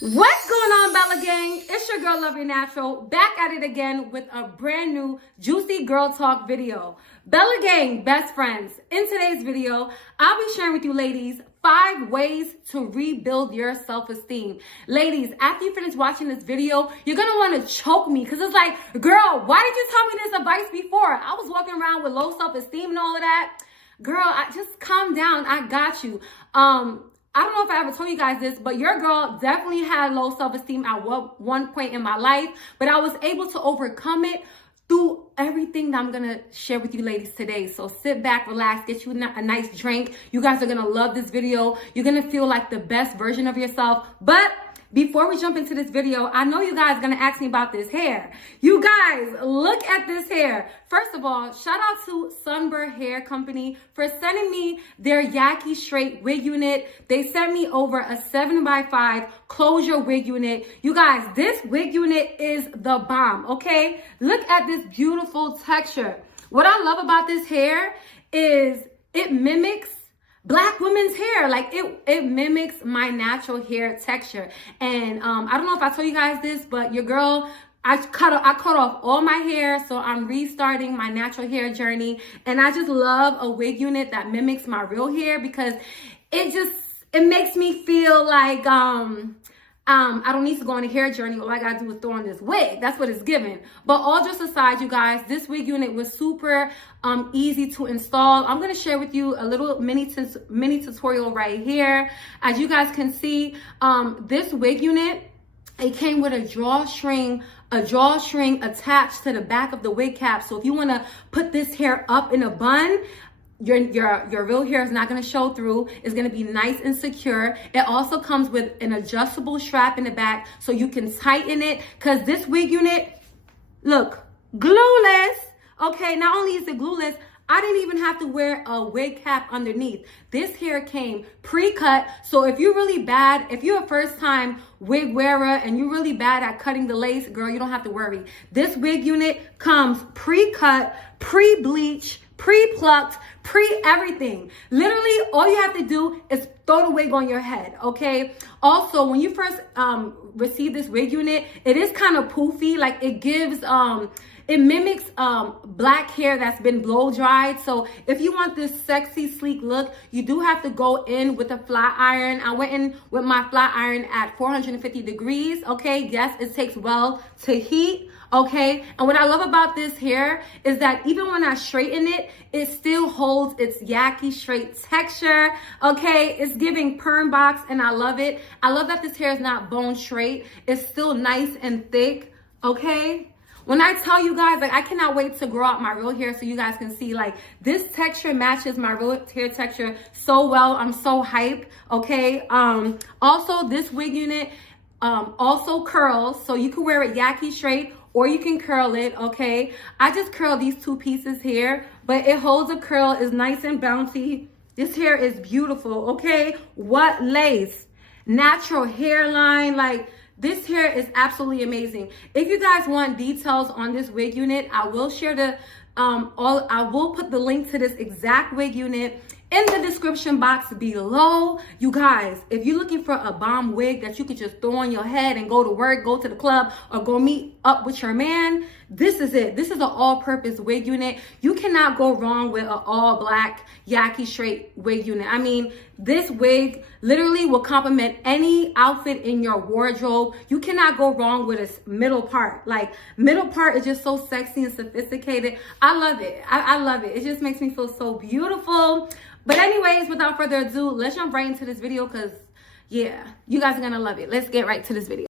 What's going on, Bella Gang? It's your girl, Love Your Natural, back at it again with a brand new juicy girl talk video. Bella Gang, best friends. In today's video, I'll be sharing with you ladies 5 ways to rebuild your self-esteem. Ladies, after you finish watching this video, you're gonna want to choke me because it's like, girl, why did you tell me this advice before? I was walking around with low self-esteem and all of that. Girl, just calm down. I got you. I don't know if I ever told you guys this, but your girl definitely had low self-esteem at one point in my life, but I was able to overcome it through everything that I'm going to share with you ladies today. So sit back, relax, get you a nice drink. You guys are going to love this video. You're going to feel like the best version of yourself. But before we jump into this video, I know you guys are going to ask me about this hair. You guys, look at this hair. First of all, shout out to Sunber Hair Company for sending me their Yaki straight wig unit. They sent me over a 7x5 closure wig unit. You guys, this wig unit is the bomb, okay? Look at this beautiful texture. What I love about this hair is it mimics Black women's hair. Like it mimics my natural hair texture. And I don't know if I told you guys this, but your girl, I cut off all my hair, so I'm restarting my natural hair journey. And I just love a wig unit that mimics my real hair because it makes me feel like I don't need to go on a hair journey. All I gotta do is throw on this wig. That's what it's given. But all just aside, you guys, this wig unit was super easy to install. I'm gonna share with you a little mini tutorial right here. As you guys can see, this wig unit, it came with a drawstring attached to the back of the wig cap. So if you wanna put this hair up in a bun, your real hair is not going to show through. It's going to be nice and secure. It also comes with an adjustable strap in the back so you can tighten it, because this wig unit, look, glueless. Okay, not only is it glueless, I didn't even have to wear a wig cap underneath. This hair came pre-cut, so if you're really bad, if you're a first-time wig wearer and you're really bad at cutting the lace, girl, you don't have to worry. This wig unit comes pre-cut, pre-bleached, pre-plucked, pre-everything. Literally, all you have to do is throw the wig on your head, okay? Also, when you first receive this wig unit, it is kind of poofy. Like it gives, it mimics black hair that's been blow dried. So if you want this sexy, sleek look, you do have to go in with a flat iron. I went in with my flat iron at 450 degrees, okay? Yes, it takes well to heat. Okay, and what I love about this hair is that even when I straighten it, it still holds its Yaki straight texture. Okay, it's giving perm box and I love it. I love that this hair is not bone straight. It's still nice and thick. Okay, when I tell you guys, like, I cannot wait to grow out my real hair so you guys can see, like, this texture matches my real hair texture so well. I'm so hyped. Okay, also this wig unit also curls, so you can wear it Yaki straight or you can curl it, okay? I just curl these 2 pieces here, but it holds a curl, is nice and bouncy. This hair is beautiful, okay? What lace? Natural hairline, like, this hair is absolutely amazing. If you guys want details on this wig unit, I will share the, I will put the link to this exact wig unit in the description box below. You guys, if you're looking for a bomb wig that you could just throw on your head and go to work, go to the club, or go meet up with your man, this is it. This is an all-purpose wig unit. You cannot go wrong with an all-black Yaki straight wig unit. I mean, this wig literally will complement any outfit in your wardrobe. You cannot go wrong with its middle part. Like, middle part is just so sexy and sophisticated. I love it. I love it. It just makes me feel so beautiful. But anyways, without further ado, let's jump right into this video because, yeah, you guys are going to love it. Let's get right to this video.